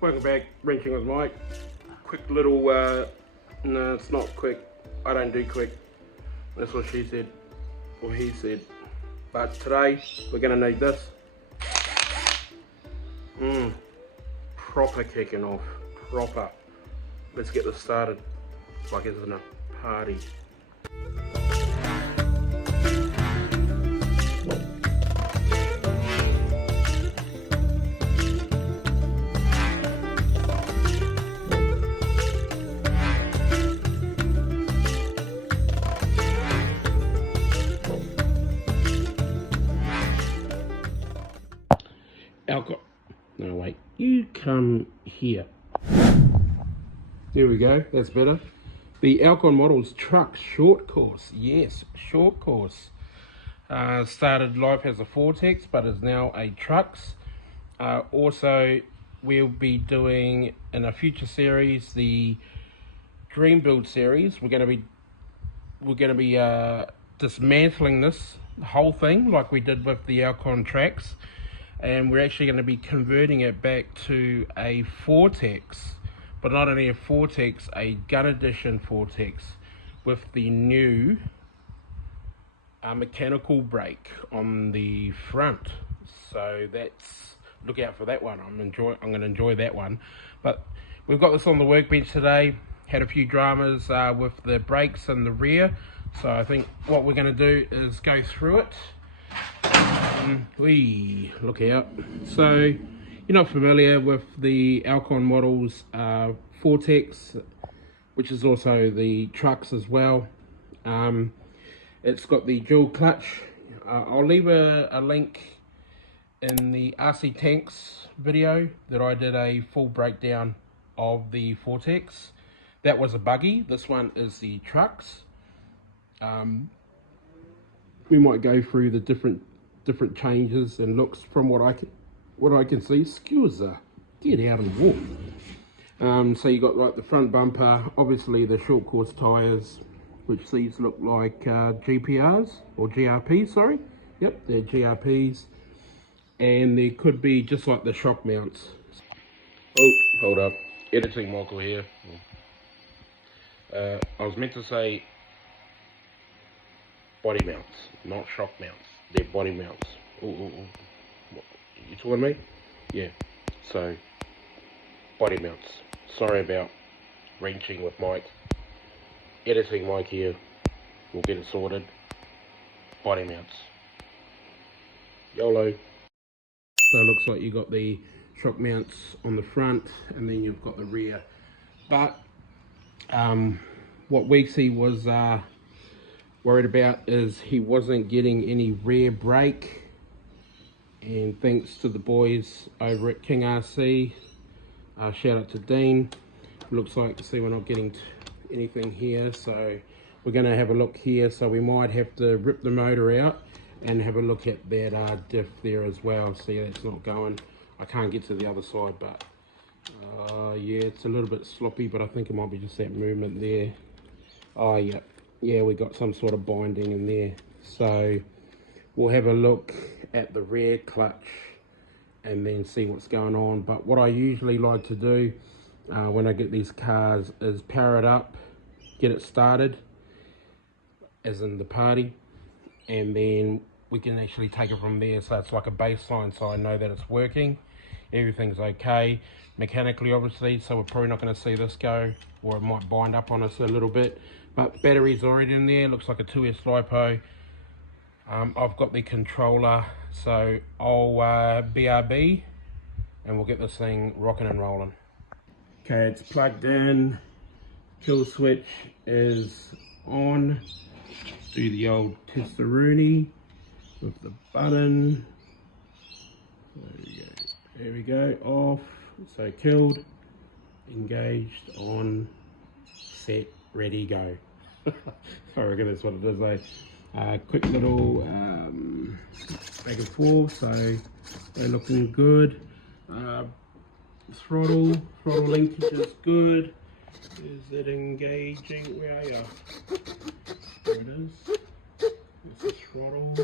Welcome back, Wrenching with Mike. Quick little, no it's not quick, I don't do quick. That's what she said, or he said. But today, we're going to need this. Proper kicking off, proper. Let's get this started, like it's in a party. Elcon. No, wait. You come here. There we go. That's better. The Elcon Models Truck Short Course. Yes, short course. Started life as a 4WD, but is now a Trucks. Also, we'll be doing in a future series the Dream Build series. We're going to be dismantling this whole thing like we did with the Elcon tracks. And we're actually going to be converting it back to a 4WD, but not only a 4WD, a gun edition 4WD with the new mechanical brake on the front. So that's, look out for that one. I'm going to enjoy that one. But we've got this on the workbench today. Had a few dramas with the brakes in the rear. So I think what we're going to do is go through it. Look out. So you're not familiar with the Elcon Models 4WD, which is also the Trucks as well. It's got the dual clutch. I'll leave a link in the RC Tanks video that I did a full breakdown of the 4WD. That was a buggy. This one is the Trucks. We might go through the different changes and looks from what I can see. Scusa, get out and walk. So you got like the front bumper, obviously the short course tires, which these look like GPRs or GRPs, sorry. Yep, they're GRPs, and there could be just like the shock mounts. Oh, hold up, editing Micheal here. I was meant to say body mounts, not shock mounts. They're body mounts. What, you talking to me? Yeah. So, body mounts. Sorry about wrenching with Mike. Editing Mike here. We'll get it sorted. Body mounts. YOLO. So it looks like you got the shock mounts on the front, and then you've got the rear. But what Weeksy was worried about is he wasn't getting any rear brake, and thanks to the boys over at King RC, shout out to Dean. Looks like, see, we're not getting anything here, so we're going to have a look here. So we might have to rip the motor out and have a look at that diff there as well. See, that's not going. I can't get to the other side, but yeah, it's a little bit sloppy, but I think it might be just that movement there. Oh yeah. Yeah, we got some sort of binding in there. So we'll have a look at the rear clutch and then see what's going on. But what I usually like to do when I get these cars is power it up, get it started, as in the party, and then we can actually take it from there. So it's like a baseline, so I know that it's working, everything's okay mechanically, obviously. So we're probably not going to see this go, or it might bind up on us a little bit. But battery's already in there, looks like a 2S LiPo. I've got the controller, so I'll BRB and we'll get this thing rocking and rolling. Okay, it's plugged in, kill switch is on. Do the old testaroonie with the button. There we go, off. So killed, engaged, on, set, ready, go. I reckon that's what it is, eh? Quick little back and forth, so they're looking good. Throttle linkage is good. Is it engaging? Where are you? There it is. That's the throttle.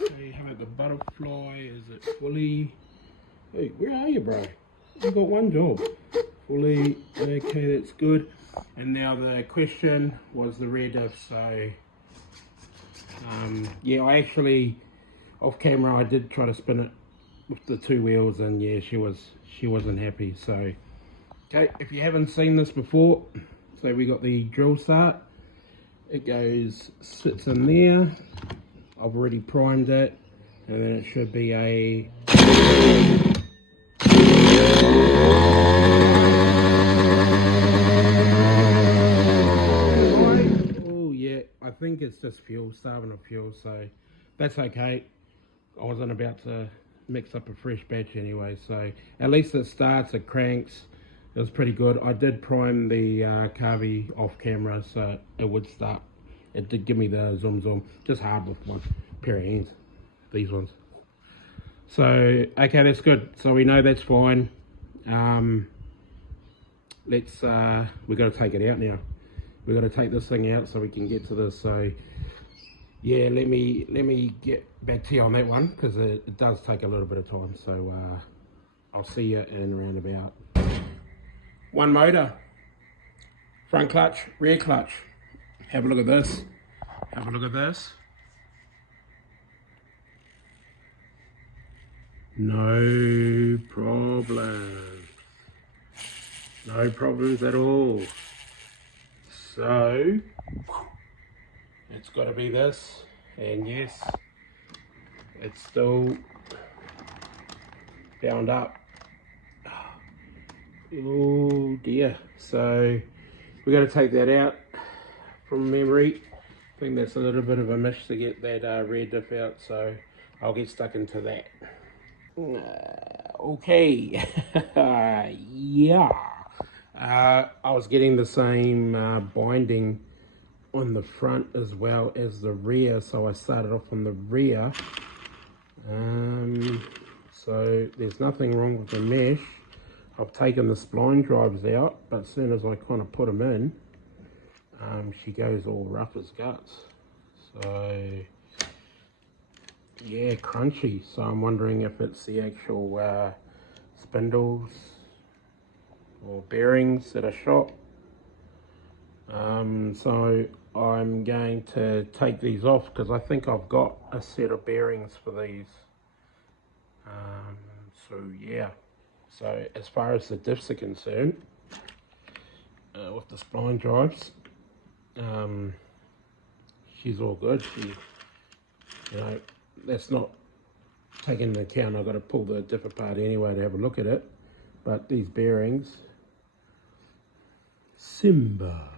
Okay, how about the butterfly? Is it fully? Hey, where are you, bro? I've got one job. Fully okay, that's good. And now the question was the rear diff. So yeah, I actually off camera I did try to spin it with the two wheels, and yeah, she wasn't happy. So okay, if you haven't seen this before, so we got the drill start. It goes, sits in there. I've already primed it, and then it should be a oh yeah, I think it's just fuel, starving of fuel, so that's okay. I wasn't about to mix up a fresh batch anyway, so at least it starts, it cranks. It was pretty good. I did prime the carby off camera, so it would start. It did give me the zoom, just hard with one pair of hands, these ones. So okay, that's good. So we know that's fine. Let's we got to take it out now. We got to take this thing out so we can get to this. So yeah, let me get back to you on that one, because it does take a little bit of time. So I'll see you in around about. One motor, front clutch, rear clutch. Have a look at this. Have a look at this. No problem. No problems at all. So it's got to be this, and yes, it's still bound up. Oh dear. So we got to take that out from memory. I think that's a little bit of a mish to get that rear diff out, so I'll get stuck into that. Okay. Yeah. I was getting the same binding on the front as well as the rear, so I started off on the rear. So there's nothing wrong with the mesh. I've taken the spline drives out, but as soon as I kind of put them in, she goes all rough as guts. So yeah, crunchy. So I'm wondering if it's the actual spindles or bearings that are shot. So I'm going to take these off, because I think I've got a set of bearings for these. So yeah, so as far as the diffs are concerned, with the spline drives, she's all good. She, you know, that's not taken into account. I've got to pull the diff apart anyway to have a look at it. But these bearings, Simba,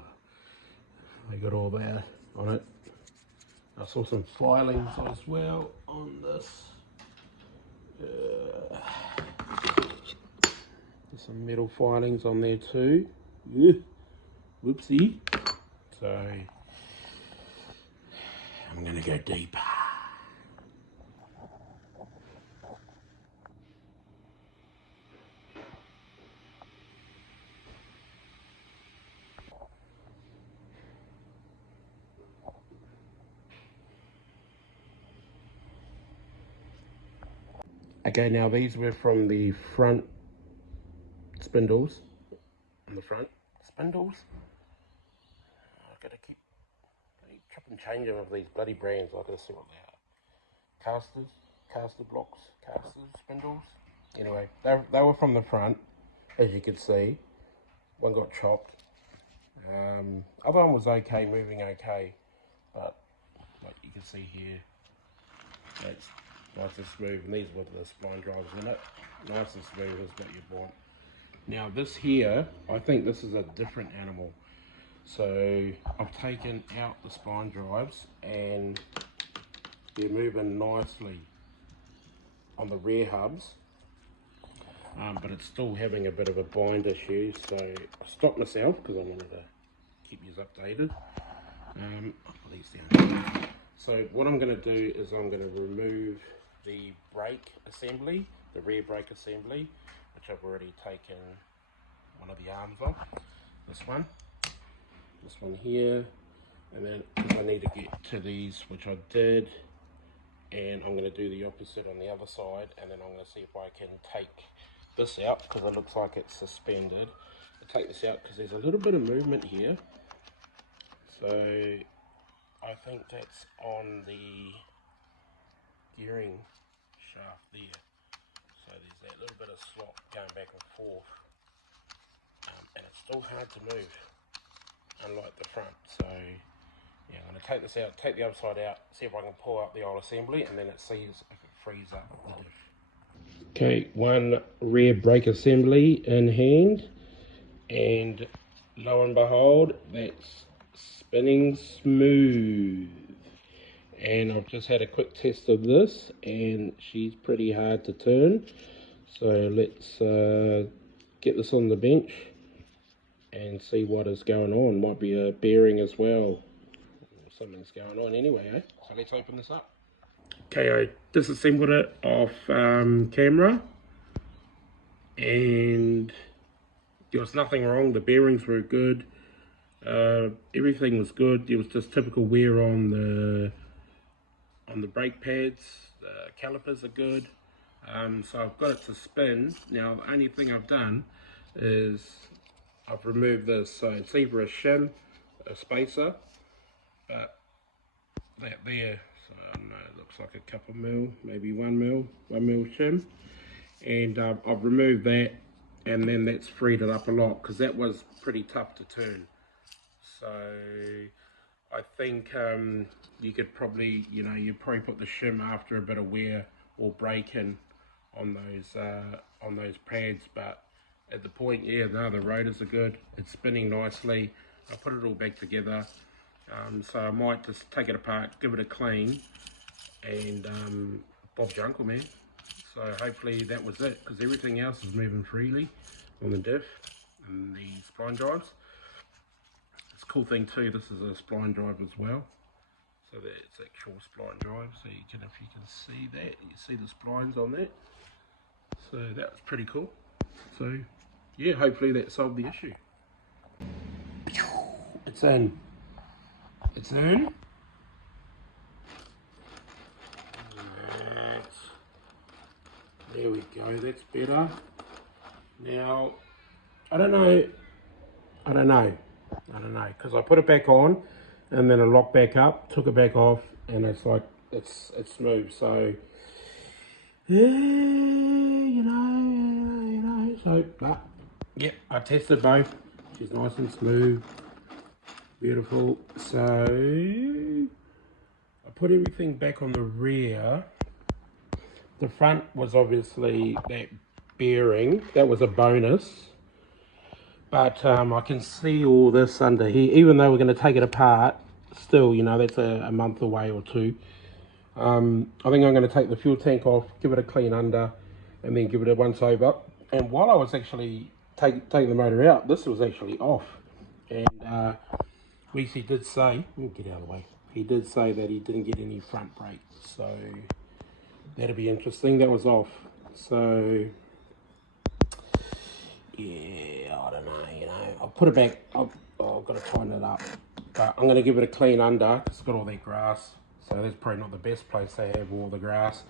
they got all that on it. I saw some filings as well on this. There's some metal filings on there too. Yeah. Whoopsie. So I'm gonna go deep. Okay, now these were from the front spindles. On the front spindles. I've got to keep chopping and changing of these bloody brands. I've got to see what they are. Casters, caster blocks, casters, spindles. Anyway, they were from the front, as you could see. One got chopped. Other one was okay, moving okay, but like you can see here, it's nice and smooth, and these were the spline drives in it. Nice and smooth is what you want. Now this here, I think this is a different animal. So I've taken out the spline drives, and they're moving nicely on the rear hubs, but it's still having a bit of a bind issue. So I stopped myself because I wanted to keep you updated. I'll put these down. So what I'm going to do is I'm going to remove the brake assembly, the rear brake assembly, which I've already taken one of the arms off. This one here, and then I need to get to these, which I did, and I'm going to do the opposite on the other side, and then I'm going to see if I can take this out because it looks like it's suspended. I'll take this out because there's a little bit of movement here. So I think that's on the gearing shaft there. So there's that little bit of slot going back and forth. And it's still hard to move, unlike the front. So yeah, I'm going to take this out, take the other side out, see if I can pull out the old assembly, and then it sees if it frees up the diff. Okay, one rear brake assembly in hand, and lo and behold, that's spinning smooth. And I've just had a quick test of this, and she's pretty hard to turn. So let's get this on the bench and see what is going on. Might be a bearing as well. Something's going on anyway, eh? So let's open this up. Okay, I disassembled it off camera, and there was nothing wrong. The bearings were good. Everything was good. There was just typical wear on the brake pads. The calipers are good. So I've got it to spin. Now the only thing I've done is I've removed this. So it's either a shim, a spacer, but that there, so I don't know, it looks like a couple mil, maybe 1 mil shim, and I've removed that, and then that's freed it up a lot because that was pretty tough to turn. So I think you could probably, you'd probably put the shim after a bit of wear or break in on those pads, but at the point, yeah, no, the rotors are good, it's spinning nicely. I put it all back together. So I might just take it apart, give it a clean, and Bob's your uncle, man. So hopefully that was it, because everything else is moving freely on the diff and the spline drives. It's a cool thing too, this is a spline drive as well. So that's actual spline drive, so you can, if you can see that, you see the splines on that. So that was pretty cool. So yeah, hopefully that solved the issue. It's in. It's in. There we go, that's better. Now, I don't know, because I put it back on and then I locked back up, took it back off, and it's like, it's smooth. So, yeah, so, but, yep, I tested both. She's nice and smooth. Beautiful. So I put everything back on the rear. The front was obviously that bearing. That was a bonus. But I can see all this under here. Even though we're going to take it apart, still, that's a month away or two. I think I'm going to take the fuel tank off, give it a clean under, and then give it a once over. And while I was actually taking the motor out, this was actually off. And Weezy did say, get out of the way, he did say that he didn't get any front brake, so that'll be interesting. That was off, so yeah, I don't know, I'll put it back. I've got to tighten it up, but I'm going to give it a clean under. It's got all that grass, so that's probably not the best place to have all the grass,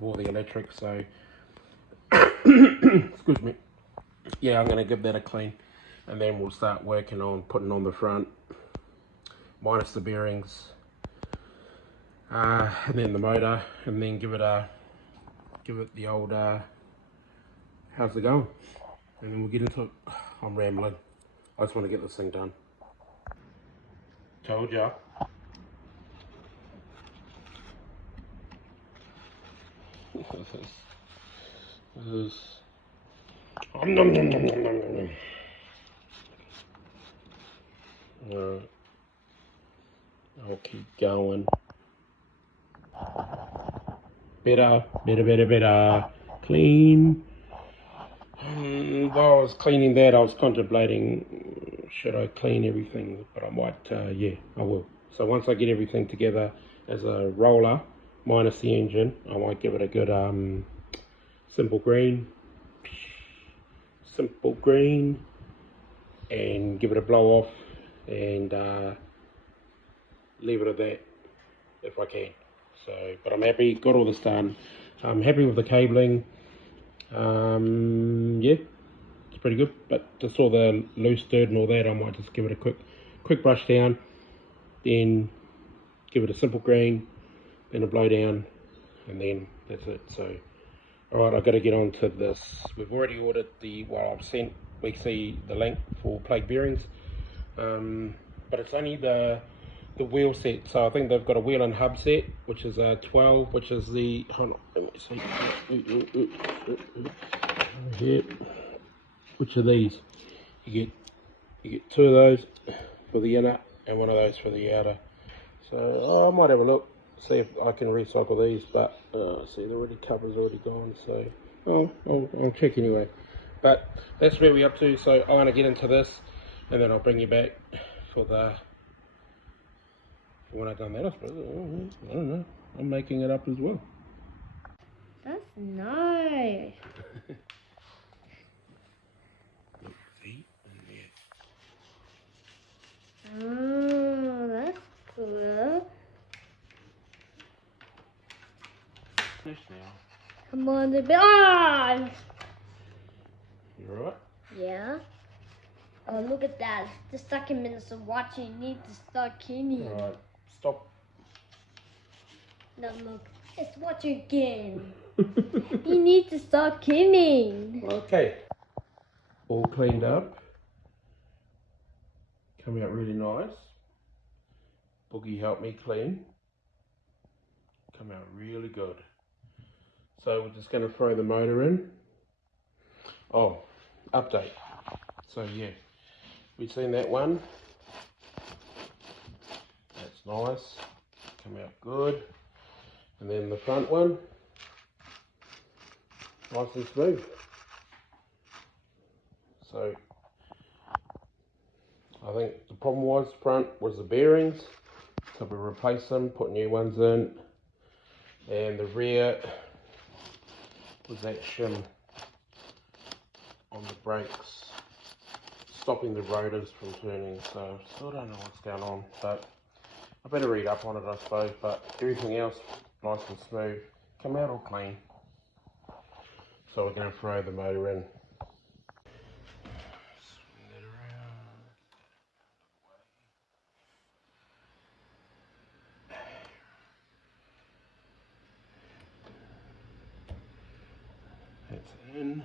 all the electric, so excuse me. Yeah, I'm going to give that a clean, and then we'll start working on putting on the front, minus the bearings, and then the motor, and then give it the old how's it going, and then we'll get into it. I'm rambling, I just want to get this thing done. Told ya. This is I'll keep going. Better. Clean. While I was cleaning that, I was contemplating, should I clean everything? But I might, yeah, I will. So once I get everything together as a roller, minus the engine, I might give it a good simple green, and give it a blow off, and leave it at that if I can. So, but I'm happy, got all this done. I'm happy with the cabling. Yeah, it's pretty good, but just all the loose dirt and all that, I might just give it a quick brush down, then give it a simple green, then a blow down, and then that's it. So alright, I've got to get on to this. We've already ordered I've sent Weeksy the link for plate bearings, but it's only the wheel set. So I think they've got a wheel and hub set, which is a 12, which is the, hold on, let me see, here, which are these. You get two of those for the inner and one of those for the outer. So I might have a look, see if I can recycle these, but see, the cover's already gone, so I'll check anyway. But that's where we're up to. So I'm going to get into this, and then I'll bring you back for when I've done that. I suppose, I don't know, I'm making it up as well. That's nice. See? Oh, that's cool. Finish now. Come on, the ball. You alright? Yeah. Oh, look at that. The second minutes of watching need to start cleaning. Alright, stop. Now look, it's watching again. You need to start cleaning. Okay. All cleaned up. Coming out really nice. Boogie helped me clean. Come out really good. So we're just going to throw the motor in. Oh, update. So yeah, we've seen that one. That's nice. Come out good. And then the front one, nice and smooth. So I think the problem front was the bearings. So we replaced them, put new ones in. And the rear was that shim on the brakes, stopping the rotors from turning. So I still don't know what's going on, but I better read up on it, I suppose. But everything else nice and smooth, come out all clean. So we're going to throw the motor in. Swing that around. That's in.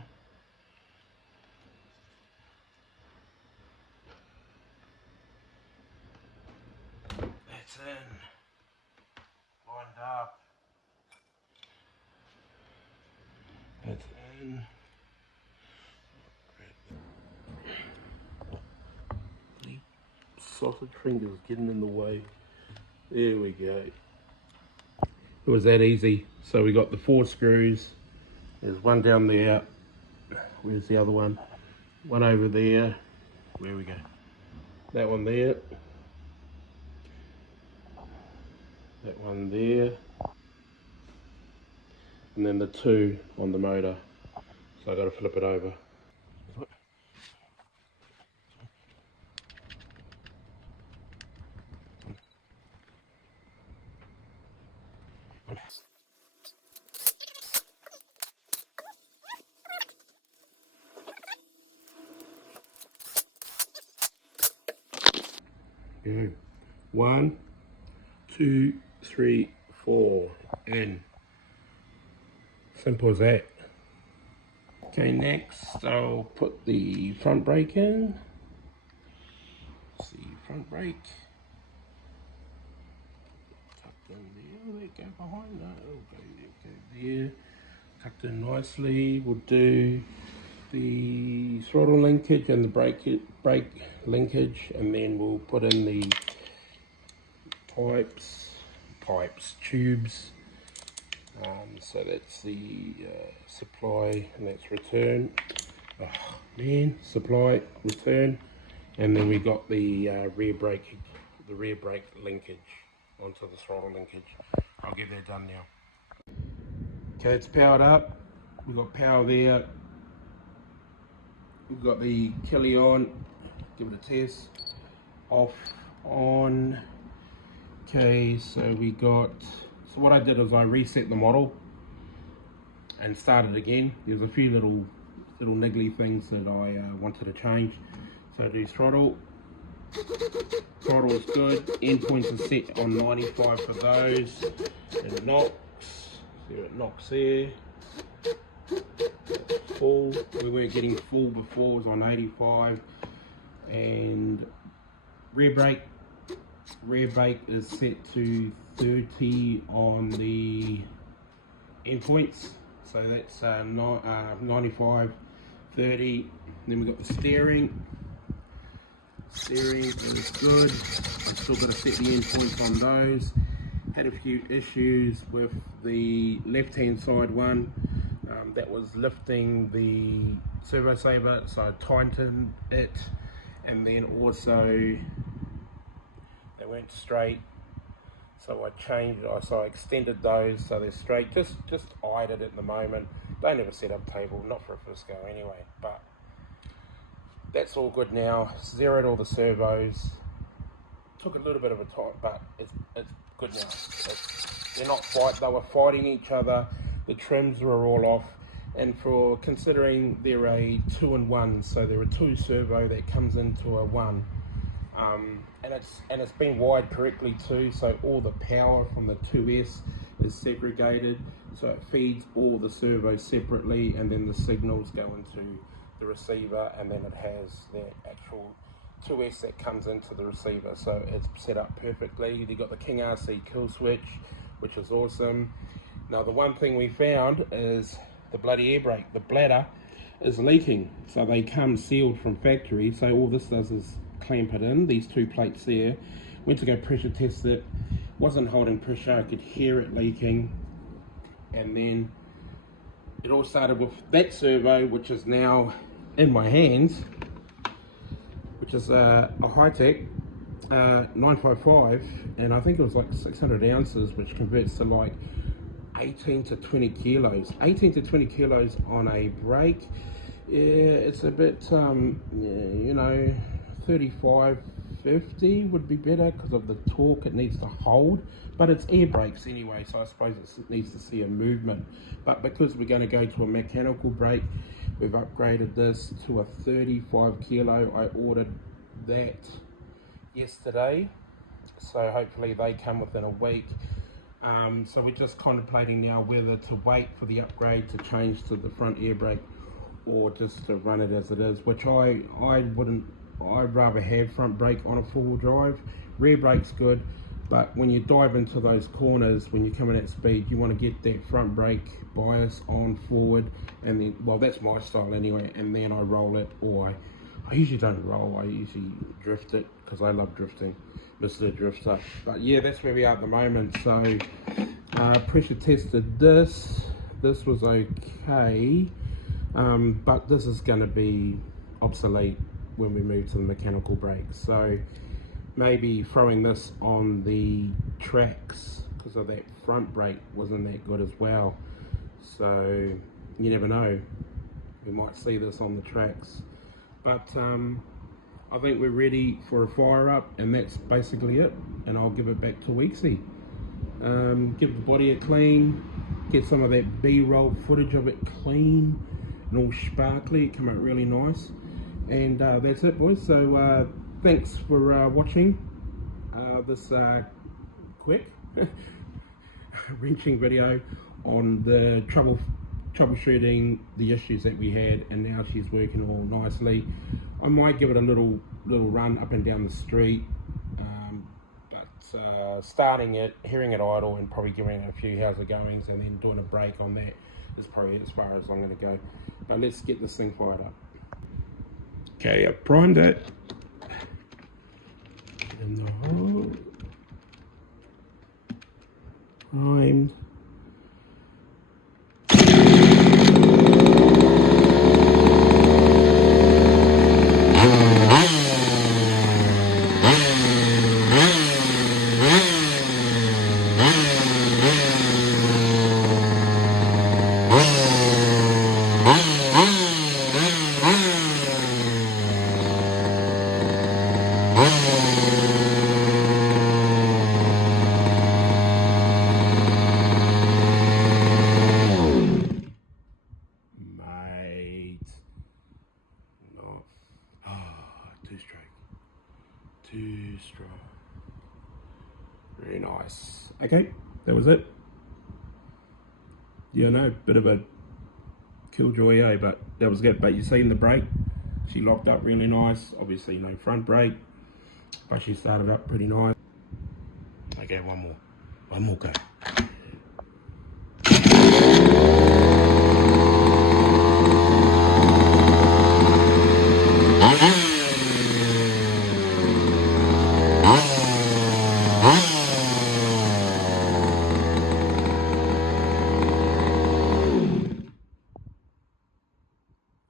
That's in. Lined up. That's in. The sausage fingers getting in the way. There we go. It was that easy. So we got the 4 screws. There's one down there. Where's the other one? One over there. Where we go? That one there. That one there. And then the 2 on the motor. So I got to flip it over. Go. 1, 2, 3, 4, and simple as that. Okay, next I'll put the front brake in. Let's see, front brake. Tucked in there. Will that go behind? No, it'll go there. Tucked in nicely. We'll do the throttle linkage and the brake linkage, and then we'll put in the tubes. So that's the supply, and that's return. Oh man, supply, return, and then we got the rear brake linkage onto the throttle linkage. I'll get that done now. Okay, it's powered up. We've got power there. We've got the Kelly on. Give it a test. Off, on. Okay, so we got. So what I did is I reset the model. and started again. There's a few little niggly things that I wanted to change. So do throttle. Throttle is good. Endpoints are set on 95 for those. And knocks. See what knocks there. Full. We weren't getting full before. It was on 85. And rear brake. Rear brake is set to 30 on the endpoints. So that's 95, 30. Then we've got the steering. Steering is good. I've still got to set the endpoints on those. Had a few issues with the left-hand side one. That was lifting the servo saver, so I tightened it, and then also they weren't straight, so I changed. So I extended those so they're straight. Just eyed it at the moment. Don't have a setup table, not for a first go anyway. But that's all good now. Zeroed all the servos. Took a little bit of a time, but it's good now. They're not fight. They were fighting each other. The trims were all off. And for considering they're a 2-in-1, so they're a 2 servo that comes into a 1, and it's been wired correctly too. So all the power from the 2S is segregated, so it feeds all the servos separately, and then the signals go into the receiver, and then it has the actual 2S that comes into the receiver. So it's set up perfectly. They got the King RC kill switch, which is awesome. Now the one thing we found is the bloody air brake, the bladder is leaking. So they come sealed from factory, so all this does is clamp it in, these 2 plates there. Went to go pressure test it, wasn't holding pressure, I could hear it leaking. And then it all started with that servo, which is now in my hands, which is a high-tech 955, and I think it was like 600 ounces, which converts to like 18 to 20 kilos. 18 to 20 kilos on a brake, yeah, it's a bit, you know, 35, 50 would be better because of the torque it needs to hold, but it's air brakes anyway, so I suppose it needs to see a movement. But because we're going to go to a mechanical brake, we've upgraded this to a 35 kilo. I ordered that yesterday, so hopefully they come within a week. So we're just contemplating now whether to wait for the upgrade to change to the front air brake, or just to run it as it is, which I wouldn't. I'd rather have front brake on a 4-wheel drive. Rear brake's good, but when you dive into those corners, when you're coming at speed, you want to get that front brake bias on forward, and then, well, that's my style anyway, and then I roll it, or I usually don't roll, I usually drift it, because I love drifting, Mr. Drifter. But yeah, that's where we are at the moment. So pressure tested this was okay, but this is going to be obsolete when we move to the mechanical brakes. So maybe throwing this on the tracks, because of that front brake wasn't that good as well. So you never know, we might see this on the tracks. But I think we're ready for a fire up, and that's basically it. And I'll give it back to Weeksy. Give the body a clean, get some of that B-roll footage of it clean and all sparkly, come out really nice. And that's it, boys. So thanks for watching this quick wrenching video on the troubleshooting the issues that we had, and now she's working all nicely. I might give it a little run up and down the street, but starting it, hearing it idle, and probably giving it a few how's it goings, and then doing a break on that is probably as far as I'm going to go. But let's get this thing fired up. Okay, I primed it in the hole. Primed. Two-stroke. Very nice. Okay, that was it. Yeah, no, bit of a killjoy, eh? But that was good. But you see in the brake, she locked up really nice. Obviously no front brake, but she started up pretty nice. Okay, one more go.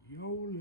YOLO.